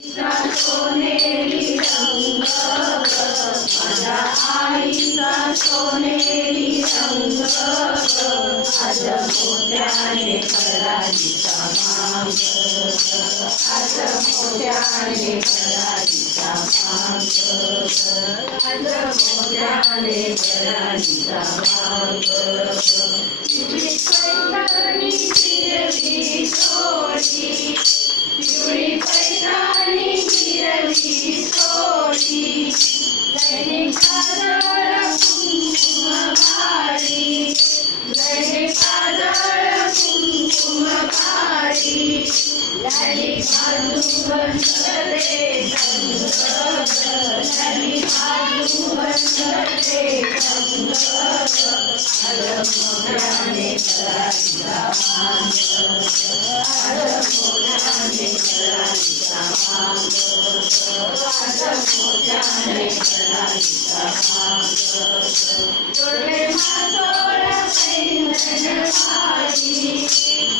सोनेरी रंग माझ्या आईचा सोनेरी रंग आज मोठ्याने करायचा मांग आज मोठ्याने करायचा मांग आज मोठ्याने करायचा मांग पिवळी पैठणी हिरवी सोडी पिवळी पैठणी हिरवी सोडी दैनिक काजळ कुंकुम भारी दैनिक काजळ कुंकुम भारी लाली बाजू बनते रंग लाली बाजू बनते रंग आज मोठ्याने करायचा मांग आज मोठ्याने करायचा मांग आज मोठ्याने करायचा मांग जोडे मातोळ्या पैंजण भारी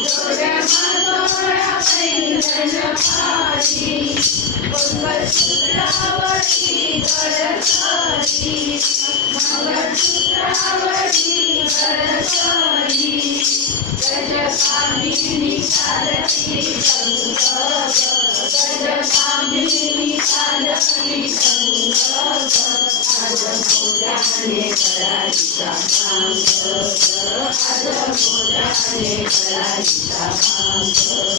जोडे मातोळ्या पैंजण भारी मंगळसूत्रावरती गडकरी मंगळसूत्रावरती गडकरी गजकामिनी सारखी रंग गजकामिनी सारखी रंग आज मोठ्याने करायचा मांग आज मोठ्याने करायचा मांग